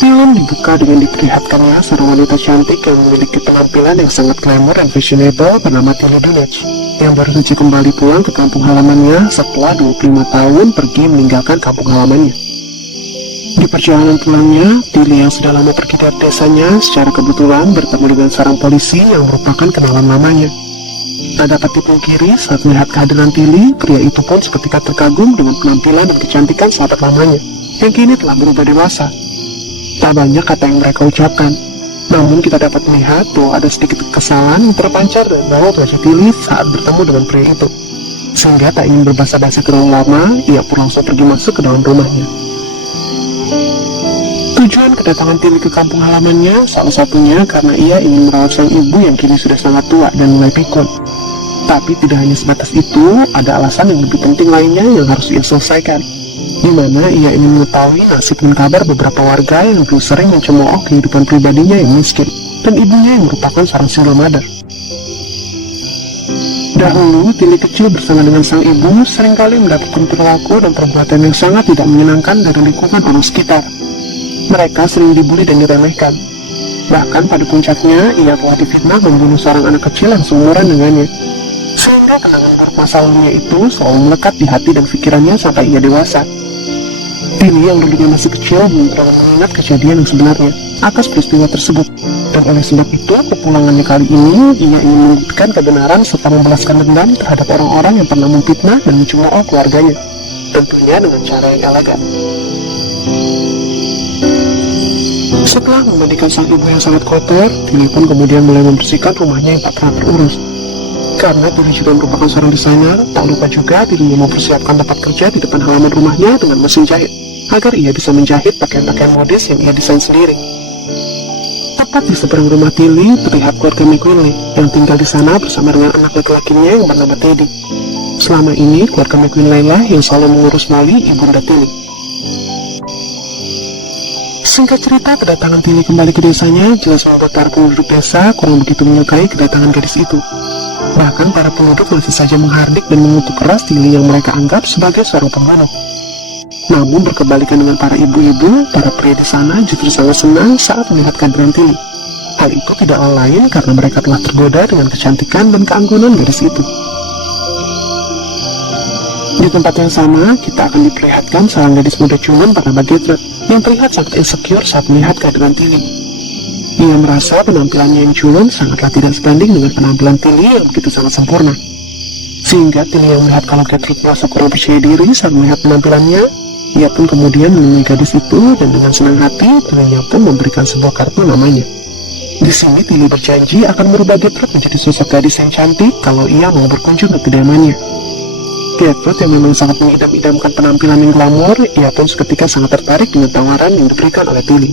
Film dibuka dengan diperlihatkannya seorang wanita cantik yang memiliki penampilan yang sangat glamour dan fashionable bernama Tilly Dinich, yang baru saja kembali pulang ke kampung halamannya setelah 25 tahun pergi meninggalkan kampung halamannya. Di perjalanan pulangnya, Tilly yang sudah lama pergi dari desanya secara kebetulan bertemu dengan seorang polisi yang merupakan kenalan lamanya. Tak dapat dipungkiri saat melihat kehadiran Tilly, pria itu pun seketika terkagum dengan penampilan dan kecantikan sahabat lamanya, yang kini telah berubah dewasa. Tak banyak kata yang mereka ucapkan, namun kita dapat melihat bahwa ada sedikit kekesalan yang terpancar dari raut wajah Tilly saat bertemu dengan pria itu. Sehingga tak ingin berbasa-basi terlalu lama, ia pun langsung pergi masuk ke dalam rumahnya. Tujuan kedatangan Tilly ke kampung halamannya salah satunya karena ia ingin merawat sang ibu yang kini sudah sangat tua dan mulai pikun. Tapi tidak hanya sebatas itu, ada alasan yang lebih penting lainnya yang harus ia selesaikan, di mana ia ingin mengetahui nasib dan kabar beberapa warga yang dulu sering mencemooh kehidupan pribadinya yang miskin, dan ibunya yang merupakan seorang single mother. Dahulu, Tilly kecil bersama dengan sang ibu seringkali mendapatkan perilaku dan perbuatan yang sangat tidak menyenangkan dari lingkungan orang sekitar. Mereka sering dibully dan diremehkan. Bahkan pada puncaknya, ia telah difitnah membunuh seorang anak kecil yang seumuran dengannya. Sehingga kenangan buruk masa lalunya itu selalu melekat di hati dan pikirannya sampai ia dewasa. Tilly yang dulunya masih kecil belum pernah mengingat kejadian yang sebenarnya atas peristiwa tersebut, dan oleh sebab itu kepulangannya kali ini ia ingin membuktikan kebenaran serta membalaskan dendam terhadap orang-orang yang pernah memfitnah dan mencemooh keluarganya, tentunya dengan cara yang elegan. Setelah memandikan sang ibu yang sangat kotor, Tilly pun kemudian mulai membersihkan rumahnya yang tak pernah terurus. Karena Tilly juga merupakan seorang desainer, tak lupa juga Tilly mempersiapkan tempat kerja di depan halaman rumahnya dengan mesin jahit, agar ia bisa menjahit pakaian-pakaian modis yang ia desain sendiri. Tepat di seberang rumah Tilly terlihat keluarga McQuinley yang tinggal di sana bersama dengan anak laki-lakinya yang bernama Teddy. Selama ini keluarga McQuinley lah yang selalu mengurus Molly, ibunda Tilly. Singkat cerita, kedatangan Tilly kembali ke desanya jelas membuat para penduduk desa kurang begitu menyukai kedatangan gadis itu. Bahkan para penduduk masih saja menghardik dan mengutuk keras Tilly yang mereka anggap sebagai seorang pembunuh. Namun berkebalikan dengan para ibu-ibu, para pria di sana justru sangat senang saat melihat kehadiran Tilly. Hal itu tidak lain karena mereka telah tergoda dengan kecantikan dan keanggunan gadis itu. Di tempat yang sama, kita akan diperlihatkan seorang gadis muda culun bernama Gertrude yang terlihat sangat insecure saat melihat kehadiran Tilly. Ia merasa penampilannya yang culun sangatlah tidak sebanding dengan penampilan Tilly yang begitu sangat sempurna. Sehingga Tilly yang melihat kalau Gertrude merasa kurang percaya diri saat melihat penampilannya, ia pun kemudian menemui gadis itu dan dengan senang hati Tilly pun memberikan sebuah kartu namanya. Di sini Tilly berjanji akan merubah Gertrude menjadi sosok gadis yang cantik kalau ia mau berkunjung ke kediamannya. Gertrude yang memang sangat mengidam-idamkan penampilan yang glamor, ia pun seketika sangat tertarik dengan tawaran yang diberikan oleh Tilly.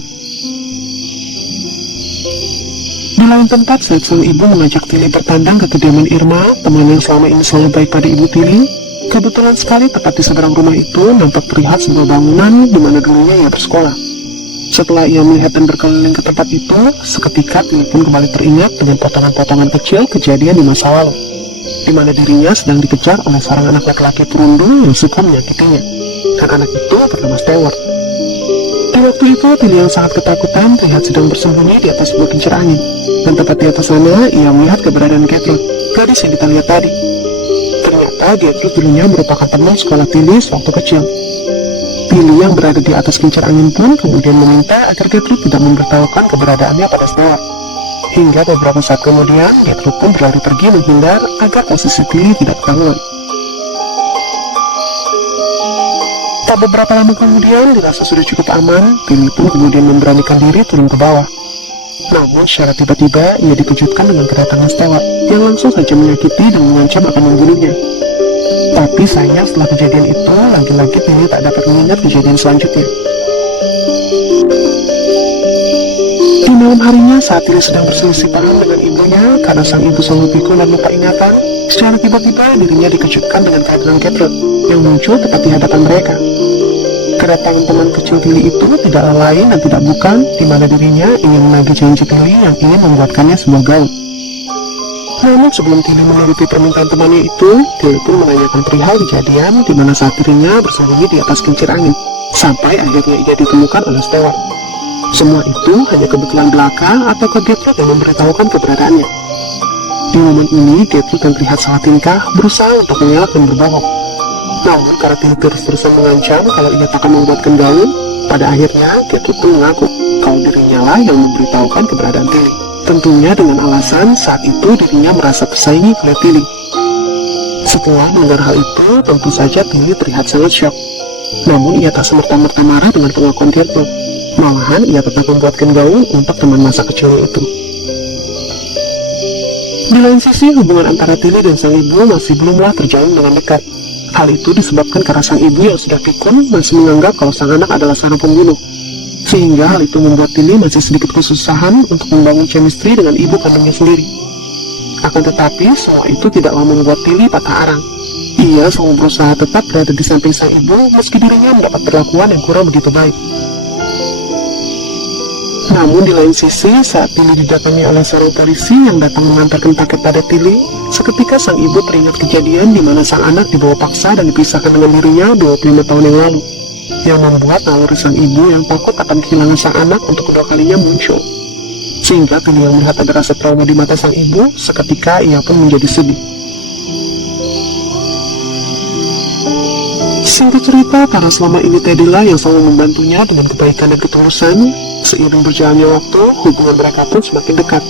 Di lain tempat, saat sang ibu mengajak Tilly bertandang ke kediaman Irma, teman yang selama ini selalu baik pada ibu Tilly, kebetulan sekali tepat di seberang rumah itu nampak terlihat sebuah bangunan di mana dulunya ia bersekolah. Setelah ia melihat dan berkeliling ke tempat itu, seketika Tilly pun kembali teringat dengan potongan-potongan kecil kejadian di masa lalu, di mana dirinya sedang dikejar oleh seorang anak laki-laki perundung yang suka menyakitinya, dan anak itu bernama Stewart. Di waktu itu, Tilly yang sangat ketakutan terlihat sedang bersembunyi di atas sebuah kincir angin, dan tepat di atas sana, ia melihat keberadaan Gertrude, gadis yang kita lihat tadi. Ternyata Gertrude dulunya merupakan teman sekolah Tilly sewaktu kecil. Tilly yang berada di atas kincir angin pun kemudian meminta agar Gertrude tidak memberitahukan keberadaannya pada Stewart. Hingga beberapa saat kemudian, Gertrude pun berlari pergi menghindar agar posisi Tilly tidak ketahuan. Tak beberapa lama kemudian, dirasa sudah cukup aman, Tilly pun kemudian memberanikan diri turun ke bawah. Namun secara tiba-tiba, ia dikejutkan dengan kedatangan Stewart, yang langsung saja menyakiti dan mengancam akan membunuhnya. Tapi sayang setelah kejadian itu, lagi-lagi Tilly tak dapat mengingat kejadian selanjutnya. Di malam harinya, saat Tilly sedang berselisih paham dengan ibunya karena sang ibu selalu pikun dan lupa ingatan, secara tiba-tiba dirinya dikejutkan dengan kehadiran Gertrude yang muncul tepat di hadapan mereka. Kedatangan teman kecil Tilly itu tidaklah lain dan tidak bukan di mana dirinya ingin menagih janji Tilly yang ingin membuatkannya sebuah gaun. Namun sebelum Tilly menuruti permintaan temannya itu, Tilly pun menanyakan perihal kejadian di mana saat dirinya bersembunyi di atas kincir angin, sampai akhirnya ia ditemukan oleh Stewart. Semua itu hanya kebetulan belaka atau ke Gertrude yang memberitahukan keberadaannya. Di momen ini, Gertrude yang terlihat salah tingkah berusaha untuk mengelak dan berbohong. Namun, karena Tilly terus-terusan mengancam kalau ia tak akan membuatkan gaun, pada akhirnya Gertrude pun mengaku kalau dirinya lah yang memberitahukan keberadaan Tilly. Tentunya dengan alasan saat itu dirinya merasa tersaingi oleh Tilly. Setelah mendengar hal itu, tentu saja Tilly terlihat sangat syok. Namun ia tak semerta-merta marah dengan pengakuan Gertrude. Malahan ia tetap membuatkan gaun untuk teman masa kecilnya itu. Di lain sisi, hubungan antara Tilly dan sang ibu masih belumlah terjalin dengan dekat. Hal itu disebabkan karena sang ibu yang sudah pikun masih menganggap kalau sang anak adalah seorang pembunuh. Sehingga hal itu membuat Tilly masih sedikit kesusahan untuk membangun chemistry dengan ibu kandungnya sendiri. Akan tetapi, semua itu tidaklah membuat Tilly patah arang. Ia selalu berusaha tetap berada di samping sang ibu meski dirinya mendapat perlakuan yang kurang begitu baik. Namun di lain sisi, saat Tilly didatangi oleh seorang polisi yang datang mengantarkan paket pada Tilly, seketika sang ibu teringat kejadian di mana sang anak dibawa paksa dan dipisahkan dengan dirinya 25 tahun yang lalu, yang membuat naluri sang ibu yang takut akan kehilangan sang anak untuk kedua kalinya muncul. Sehingga Tilly yang melihat ada rasa trauma di mata sang ibu, seketika ia pun menjadi sedih. Singkat cerita, karena selama ini Teddy lah yang selalu membantunya dengan kebaikan dan ketulusan, seiring berjalannya waktu, hubungan mereka pun semakin dekat.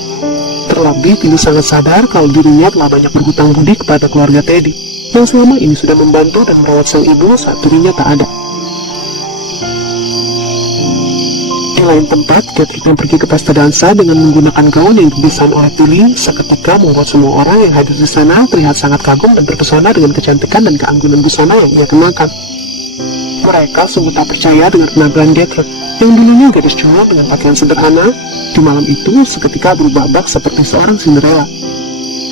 Terlebih, Tilly sangat sadar kalau dirinya telah banyak berhutang budi kepada keluarga Teddy, yang selama ini sudah membantu dan merawat sang ibu saat dirinya tak ada. Di lain tempat, Gertrude yang pergi ke pesta dansa dengan menggunakan gaun yang didesain oleh Tilly seketika membuat semua orang yang hadir di sana terlihat sangat kagum dan terpesona dengan kecantikan dan keanggunan busana yang ia kenakan. Mereka sungguh tak percaya dengan penampilan Gertrude yang dulunya gadis culun dengan pakaian sederhana, di malam itu seketika berubah bak seperti seorang Cinderella.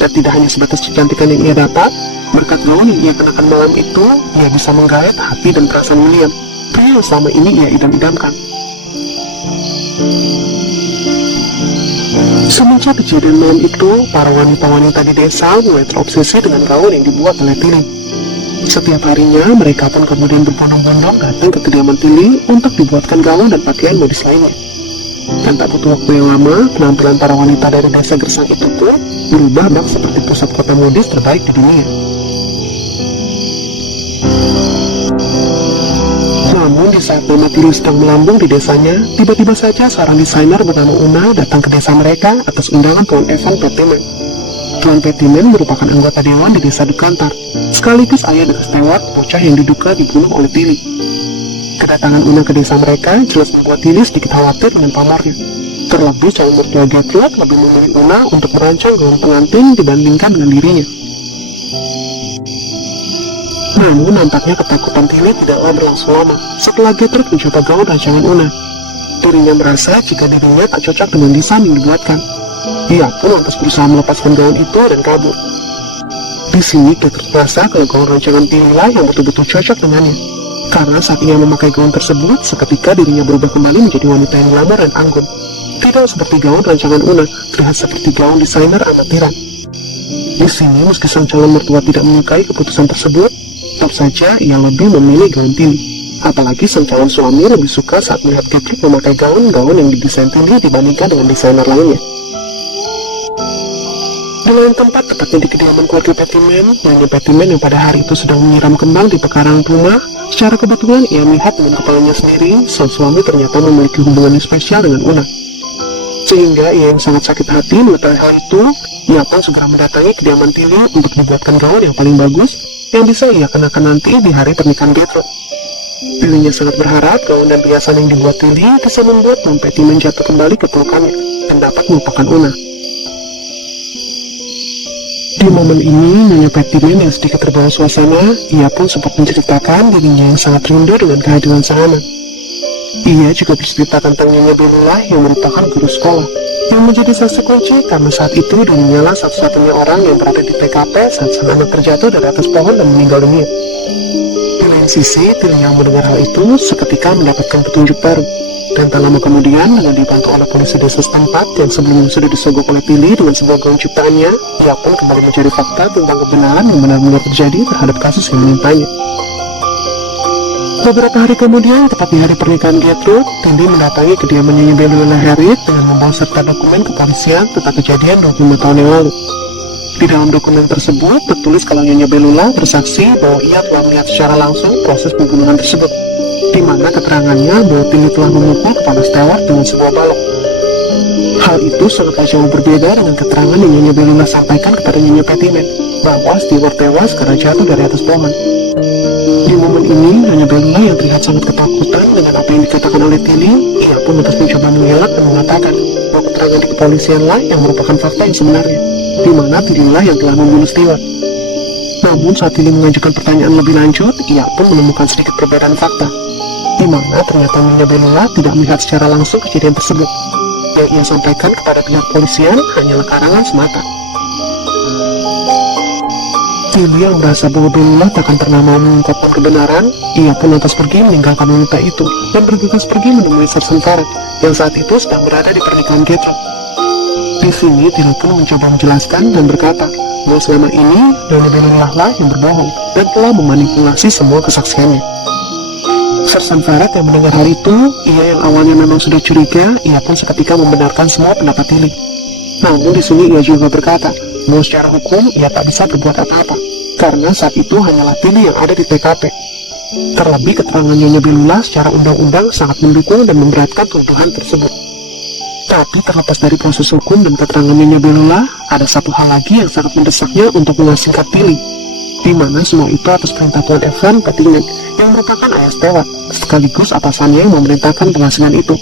Dan tidak hanya sebatas kecantikan yang ia dapat, berkat gaun yang ia kenakan malam itu, ia bisa menggait hati dan perasaan William, pria yang selama ini ia idam-idamkan. Semenjak kejadian malam itu, para wanita-wanita di desa mulai terobsesi dengan gaun yang dibuat oleh Tilly. Setiap harinya, mereka pun kemudian berbondong-bondong datang ke kediaman Tilly untuk dibuatkan gaun dan pakaian modis lainnya. Dan tak butuh waktu yang lama, penampilan para wanita dari desa Gersang itu pun berubah bak seperti pusat kota modis terbaik di dunia. Namun di saat nama Tilly sedang melambung di desanya, tiba-tiba saja seorang desainer bernama Una datang ke desa mereka atas undangan Tuan Evan Pettiman. Tuan Pettiman merupakan anggota dewan di desa Dekantar, sekaligus ayah dari Stewart, bocah yang diduga dibunuh oleh Tilly. Kedatangan Una ke desa mereka jelas membuat Tilly sedikit khawatir dengan pamornya. Terlebih calon mertua Gertrude lebih memilih Una untuk merancang gaun pengantin dibandingkan dengan dirinya. Namun nampaknya ketakutan Tilly tidaklah berlangsung lama setelah Gertrude mencoba gaun rancangan Una. Dirinya merasa jika dirinya tak cocok dengan desain yang dibuatkan. Ia pun lantas berusaha melepaskan gaun itu dan kabur. Di sini Gertrude merasa kalau gaun rancangan Tilly lah yang betul-betul cocok dengannya. Karena saat ia memakai gaun tersebut, seketika dirinya berubah kembali menjadi wanita yang glamor dan anggun. Tidak seperti gaun rancangan Una, terlihat seperti gaun desainer amatiran. Di sini meski sang calon mertua tidak menyukai keputusan tersebut, tetap saja ia lebih memilih gaun Tilly. Apalagi sang calon suami lebih suka saat melihat Gertrude memakai gaun-gaun yang didesain Tilly dibandingkan dengan desainer lainnya. Di lain tempat, tepatnya di kediaman keluarga Pettiman, Nyonya Pettiman yang pada hari itu sedang menyiram kembang di pekarangan rumah, secara kebetulan ia melihat dengan kepalanya sendiri, sang suami ternyata memiliki hubungan yang spesial dengan Una. Sehingga ia yang sangat sakit hati mengetahui hal itu, ia pun segera mendatangi kediaman Tilly untuk dibuatkan gaun yang paling bagus, yang bisa ia kenakan nanti di hari pernikahan Gertrude. Dirinya sangat berharap gaun dan perhiasan yang dibuat Tilly bisa membuat Nyonya Pettiman jatuh kembali ke pelukannya, dan dapat melupakan Una. Di momen ini, Nyonya Pettiman yang sedikit terbawa suasana, ia pun sempat menceritakan dirinya yang sangat rindu dengan kehadiran sang anak. Ia juga bercerita tentang Nyonya Bella yang merupakan guru sekolah, yang menjadi saksi kunci karena saat itu dirinya lah satu-satunya orang yang berada di TKP saat sang anak terjatuh dari atas pohon dan meninggal dunia. Di lain sisi, Tilly yang mendengar hal itu seketika mendapatkan petunjuk baru. Dan tak lama kemudian, dengan dibantu oleh polisi desa setempat yang sebelumnya sudah disogok oleh Tilly dengan sebuah gaun ciptaannya, ia pun kembali mencari fakta tentang kebenaran yang benar-benar terjadi terhadap kasus yang menimpanya. Beberapa hari kemudian, tepat di hari pernikahan Gertrude, Teddy mendatangi kediaman Nyonya Bellula Harriet dengan membawa serta dokumen kepolisian tentang kejadian 25 tahun yang lalu. Di dalam dokumen tersebut tertulis kalau Nyonya Bellula bersaksi bahwa ia telah melihat secara langsung proses pembunuhan tersebut, di mana keterangannya bahwa Tilly telah memukul kepala Stewart dengan sebuah balok. Hal itu sangat jauh berbeda dengan keterangan yang Nyonya Bellula sampaikan kepada Nyonya Pettiman bahwa Stewart tewas karena jatuh dari atas pohon. Di momen ini, Nyonya Bellula yang terlihat sangat ketakutan dengan apa yang dikatakan oleh Tilly, ia pun terus mencoba mengelak dan mengatakan bahwa keterangan di kepolisianlah yang merupakan fakta yang sebenarnya, di mana Tilly lah yang telah membunuh Stewart. Namun saat Tilly mengajukan pertanyaan lebih lanjut, ia pun menemukan sedikit perbedaan fakta, di mana ternyata Nyonya Bellula tidak melihat secara langsung kejadian tersebut. Yang ia sampaikan kepada pihak polisian hanyalah karangan semata. Tilly yang merasa bahwa Bellula takkan pernah mau mengungkapkan kebenaran, ia pun lantas pergi meninggalkan wanita itu dan bergegas pergi menemui Sersan Farrett yang saat itu sedang berada di pernikahan Gertrude. Di sini Tilly pun mencoba menjelaskan dan berkata bahwa selama ini Nyonya Bellula lah yang berbohong dan telah memanipulasi semua kesaksiannya. Sersan Farrett yang mendengar hal itu, ia yang awalnya memang sudah curiga, ia pun seketika membenarkan semua pendapat Tilly. Namun di sini ia juga berkata bahwa secara hukum ia tak bisa berbuat apa-apa, karena saat itu hanyalah Tilly yang ada di TKP. Terlebih keterangan Nyonya Bellula secara undang-undang sangat mendukung dan memberatkan tuduhan tersebut. Tapi terlepas dari proses hukum dan keterangan Nyonya Bellula, ada satu hal lagi yang sangat mendesaknya untuk mengasingkan Tilly, di mana semua itu atas perintah Tuan Evan Pettiman yang merupakan ayah Stewart, sekaligus atasannya yang memerintahkan pengasingan itu.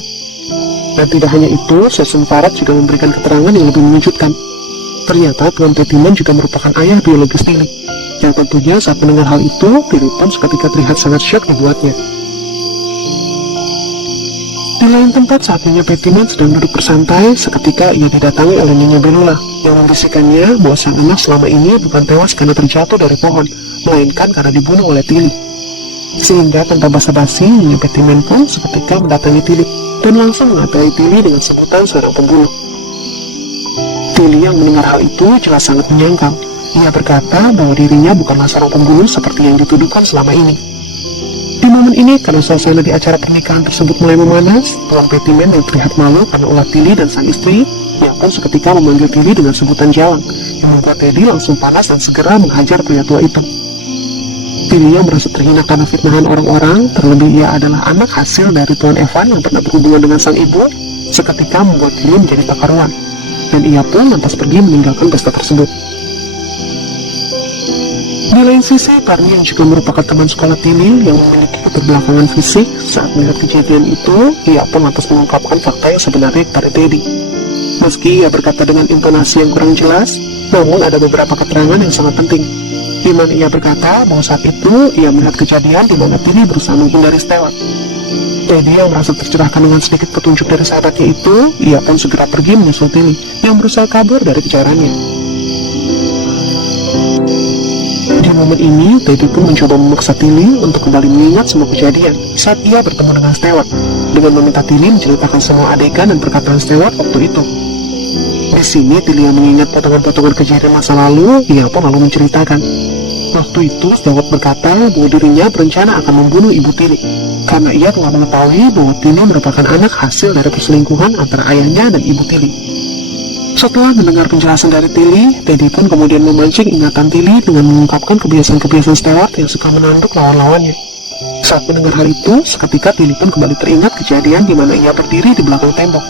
Dan tidak hanya itu, Sersan Farrett juga memberikan keterangan yang lebih mengejutkan. Ternyata Tuan Pettiman juga merupakan ayah biologis Tilly, yang tentunya saat mendengar hal itu, Tilly pun seketika terlihat sangat syok dibuatnya. Di lain tempat, saat Nyonya Pettiman sedang duduk bersantai, seketika ia didatangi oleh Nyonya Bellula, yang membisikkannya bahwa sang anak selama ini bukan tewas karena terjatuh dari pohon, melainkan karena dibunuh oleh Tilly. Sehingga tanpa basa-basi, Nyonya Pettiman pun seketika mendatangi Tilly, dan langsung mengatai Tilly dengan sebutan seorang pembunuh. Tilly yang mendengar hal itu jelas sangat menyangkal. Ia berkata bahwa dirinya bukanlah seorang pembunuh seperti yang dituduhkan selama ini. Di momen ini, karena suasana di acara pernikahan tersebut mulai memanas, Tuan Pettiman yang terlihat malu karena ulah Tilly dan sang istri, ia pun seketika memanggil Tilly dengan sebutan jalang, yang membuat Teddy langsung panas dan segera menghajar pria tua itu. Tilly yang merasa terhina karena fitnahan orang-orang, terlebih ia adalah anak hasil dari Tuan Evan yang pernah berhubungan dengan sang ibu, seketika membuat Tilly menjadi tak karuan, dan ia pun lantas pergi meninggalkan pesta tersebut. Di lain sisi, Barney yang juga merupakan teman sekolah Tilly yang memiliki keterbelakangan fisik, saat melihat kejadian itu, ia pun lantas mengungkapkan fakta yang sebenarnya kepada Teddy. Meski ia berkata dengan intonasi yang kurang jelas, namun ada beberapa keterangan yang sangat penting, di mana ia berkata bahwa saat itu ia melihat kejadian di mana Tilly berusaha menghindari Stewart. Teddy yang merasa tercerahkan dengan sedikit petunjuk dari sahabatnya itu, ia pun segera pergi menyusul Tilly yang berusaha kabur dari kejarannya. Di momen ini, Teddy pun mencoba memaksa Tilly untuk kembali mengingat semua kejadian saat ia bertemu dengan Stewart, dengan meminta Tilly menceritakan semua adegan dan perkataan Stewart waktu itu. Di sini, Tilly yang mengingat potongan-potongan kejadian masa lalu, ia pun lalu menceritakan. Waktu itu, Stewart berkata bahwa dirinya berencana akan membunuh ibu Tilly, karena ia telah mengetahui bahwa Tilly merupakan anak hasil dari perselingkuhan antara ayahnya dan ibu Tilly. Setelah mendengar penjelasan dari Tilly, Teddy pun kemudian memancing ingatan Tilly dengan mengungkapkan kebiasaan-kebiasaan Stewart yang suka menanduk lawan-lawannya. Saat mendengar hal itu, seketika Tilly pun kembali teringat kejadian di mana ia berdiri di belakang tembok.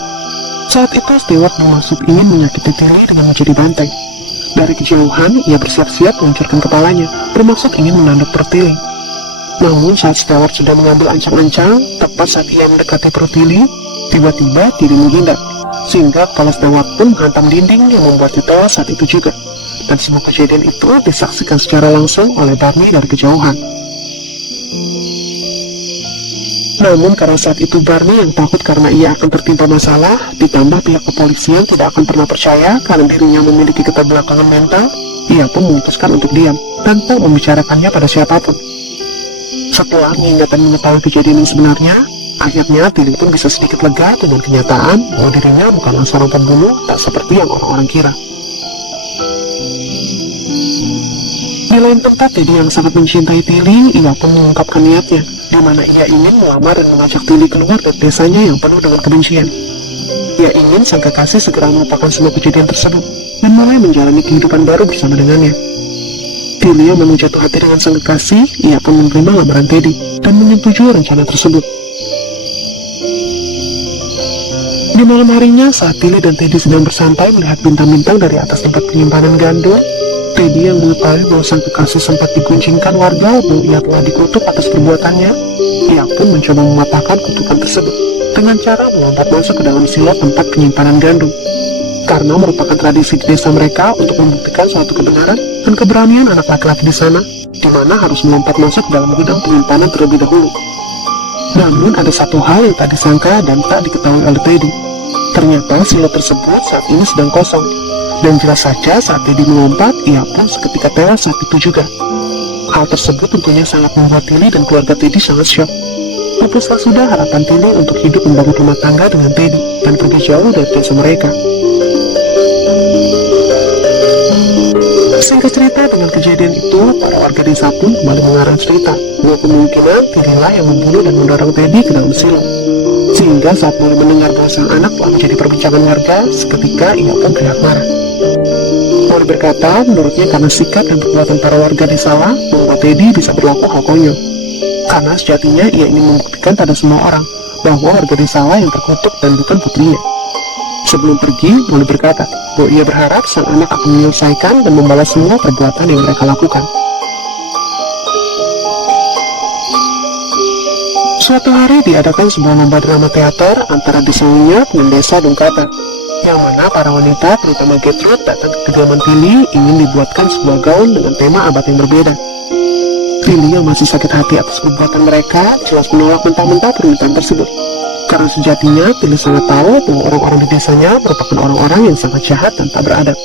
Saat itu, Stewart bermaksud ingin menyakiti Tilly dengan menjadi banteng. Dari kejauhan, ia bersiap-siap meluncurkan kepalanya, bermaksud ingin menanduk perut Tilly. Namun saat Stewart sudah mengambil ancang-ancang, tepat saat ia mendekati perut Tilly, tiba-tiba Tilly menghindar, sehingga kepala Stewart pun menghantam dinding yang membuatnya tewas saat itu juga. Dan semua kejadian itu disaksikan secara langsung oleh Barney dari kejauhan. Namun karena saat itu Barney yang takut karena ia akan tertimpa masalah, ditambah pihak kepolisian tidak akan pernah percaya karena dirinya memiliki keterbelakangan mental, ia pun memutuskan untuk diam, tanpa membicarakannya pada siapapun. Setelah mengingat dan mengetahui kejadian yang sebenarnya, akhirnya Tilly pun bisa sedikit lega dengan kenyataan bahwa dirinya bukanlah seorang pembunuh tak seperti yang orang-orang kira. Di lain tempat, Teddy yang sangat mencintai Tilly, ia pun mengungkapkan niatnya, di mana ia ingin melamar dan mengajak Tili keluar dari desanya yang penuh dengan kebencian. Ia ingin sang kekasih segera melupakan semua kejadian tersebut dan mulai menjalani kehidupan baru bersama dengannya. Tili yang memang jatuh hati dengan sang kekasih, ia pun menerima lamaran Teddy dan menyetujui rencana tersebut. Di malam harinya, saat Tili dan Teddy sedang bersantai melihat bintang-bintang dari atas tempat penyimpanan gandum, Teddy yang mengetahui bahwa sang kekasih sempat diguncingkan warga bahwa ia telah dikutuk atas perbuatannya, ia pun mencoba mematahkan kutukan tersebut dengan cara melompat masuk ke dalam silo tempat penyimpanan gandum. Karena merupakan tradisi di desa mereka untuk membuktikan suatu kebenaran dan keberanian anak laki-laki di sana, di mana harus melompat masuk ke dalam gudang penyimpanan terlebih dahulu. Namun ada satu hal yang tak disangka dan tak diketahui oleh Teddy. Ternyata silo tersebut saat ini sedang kosong. Dan jelas saja saat Teddy melompat, ia pun seketika tewas saat itu juga. Hal tersebut tentunya sangat membuat Tili dan keluarga Teddy sangat syok. Pupuslah sudah harapan Tili untuk hidup membangun rumah tangga dengan Teddy dan pergi jauh dari desa mereka. Singkat cerita, dengan kejadian itu, para warga desa pun kembali mengarang cerita bahwa kemungkinan Tili lah yang membunuh dan mendorong Teddy ke dalam silo. Sehingga saat mulai mendengar bahwa sang anak telah menjadi perbincangan warga, seketika ia pun teriak marah. Molly berkata, menurutnya karena sikap dan perbuatan para warga desa lah membuat Teddy bisa berlaku hal konyol. Karena sejatinya ia ingin membuktikan pada semua orang bahwa warga desa lah yang terkutuk dan bukan putrinya. Sebelum pergi, Molly berkata bahwa ia berharap sang anak akan menyelesaikan dan membalas semua perbuatan yang mereka lakukan. Suatu hari diadakan sebuah lomba drama teater antara desa Unyap dan desa Dungkata, yang mana para wanita, terutama Gertrude, datang ke kediaman Tili ingin dibuatkan sebuah gaun dengan tema abad yang berbeda. Tili yang masih sakit hati atas perbuatan mereka, jelas menolak mentah-mentah permintaan tersebut. Karena sejatinya, Tili sangat tahu bahwa orang-orang di desanya merupakan orang-orang yang sangat jahat dan tak beradab.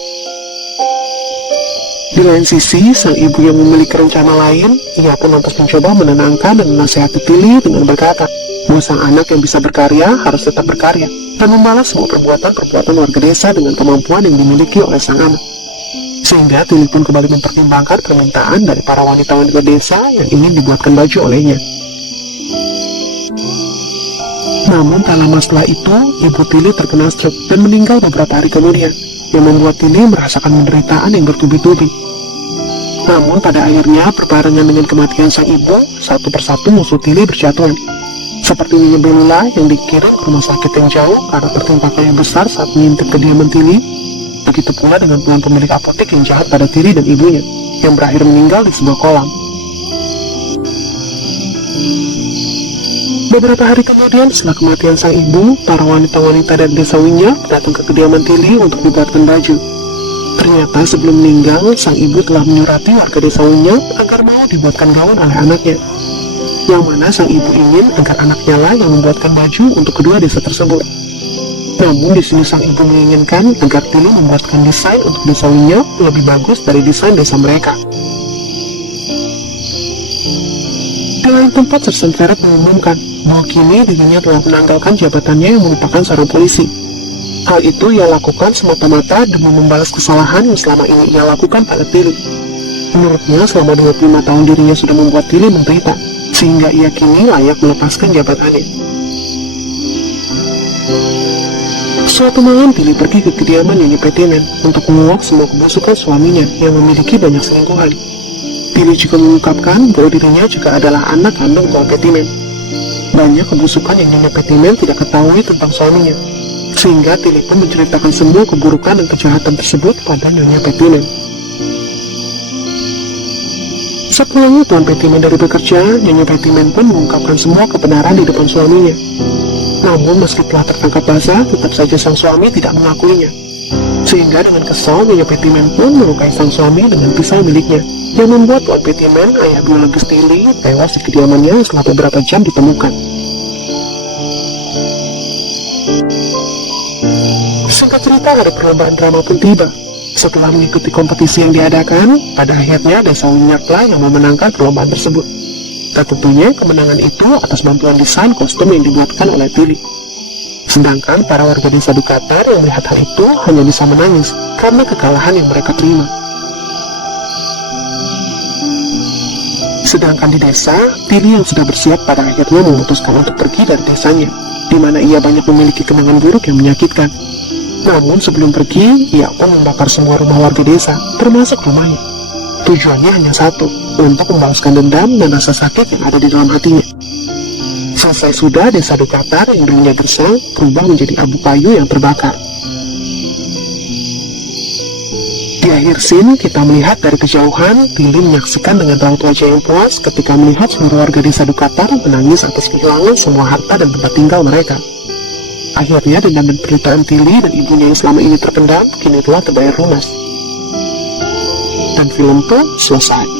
Di lain sisi, sang ibu yang memiliki rencana lain, ia pun lantas mencoba menenangkan dan menasihati Tili dengan berkata bahwa sang anak yang bisa berkarya harus tetap berkarya dan membalas semua perbuatan-perbuatan warga desa dengan kemampuan yang dimiliki oleh sang anak. Sehingga Tili pun kembali mempertimbangkan permintaan dari para wanita-wanita desa yang ingin dibuatkan baju olehnya. Namun tak lama setelah itu, ibu Tili terkena stroke dan meninggal beberapa hari kemudian, yang membuat Tili merasakan penderitaan yang bertubi-tubi. Namun pada akhirnya, berbarengan dengan kematian sang ibu, satu persatu musuh Tili berjatuhan. Seperti Nyonya Belula yang dikirim ke rumah sakit yang jauh karena tertimpa kayu besar saat mengintip kediaman Tili. Begitu pula dengan tuan pemilik apotek yang jahat pada Tili dan ibunya, yang berakhir meninggal di sebuah kolam. Beberapa hari kemudian setelah kematian sang ibu, para wanita-wanita dari desa Unyap datang ke kediaman Tili untuk dibuatkan baju. Ternyata sebelum meninggal, sang ibu telah menyurati warga desa Unyap agar mau dibuatkan gaun oleh anaknya. Yang mana sang ibu ingin agar anaknya lah yang membuatkan baju untuk kedua desa tersebut. Namun di sini sang ibu menginginkan agar Tili membuatkan desain untuk desa Unyap lebih bagus dari desain desa mereka. Di lain tempat, Sersan Feret mengumumkan bahwa kini dirinya telah menanggalkan jabatannya yang merupakan seorang polisi. Hal itu ia lakukan semata-mata demi membalas kesalahan yang selama ini ia lakukan pada Tili. Menurutnya selama 25 tahun dirinya sudah membuat Tili menderita, sehingga ia kini layak melepaskan jabatannya. Suatu malam Tili pergi ke kediaman Nyonya Petimen untuk menguak semua kebusukan suaminya yang memiliki banyak selingkuhan. Tili juga mengungkapkan bahwa dirinya juga adalah anak kandung Tuan Petimen. Banyak kebusukan yang Nyonya Petimen tidak ketahui tentang suaminya, sehingga Tili pun menceritakan semua keburukan dan kejahatan tersebut pada Nyonya Petimen. Sepulangnya Tuan Petimen dari bekerja, Nyonya Petimen pun mengungkapkan semua kebenaran di depan suaminya. Namun meski telah tertangkap basah, tetap saja sang suami tidak mengakuinya. Sehingga dengan kesal, Nyonya Petimen pun melukai sang suami dengan pisau miliknya, yang membuat Tuan Petimen, ayah biologis Tili, tewas di kediamannya setelah beberapa jam ditemukan. Singkat cerita, hari perlombaan drama pun tiba. Setelah mengikuti kompetisi yang diadakan, pada akhirnya desa Unyaplah yang memenangkan perlombaan tersebut. Dan tentunya kemenangan itu atas bantuan desain kostum yang dibuatkan oleh Tili. Sedangkan para warga desa Dukatar yang melihat hal itu hanya bisa menangis karena kekalahan yang mereka terima. Sedangkan di desa, Tili yang sudah bersiap pada akhirnya memutuskan untuk pergi dari desanya, di mana ia banyak memiliki kenangan buruk yang menyakitkan. Namun sebelum pergi, ia pun membakar semua rumah warga desa, termasuk rumahnya. Tujuannya hanya satu, untuk membalaskan dendam dan rasa sakit yang ada di dalam hatinya. Selesai sudah, desa Dukatar yang dulunya gersang berubah menjadi abu kayu yang terbakar. Di akhir scene, kita melihat dari kejauhan, Tili menyaksikan dengan raut wajah yang puas ketika melihat seluruh warga desa Dukatar menangis atas kehilangan semua harta dan tempat tinggal mereka. Akhirnya dendam dan penderitaan Tili dan ibunya yang selama ini terpendam, kini telah terbayar lunas. Dan film pun selesai.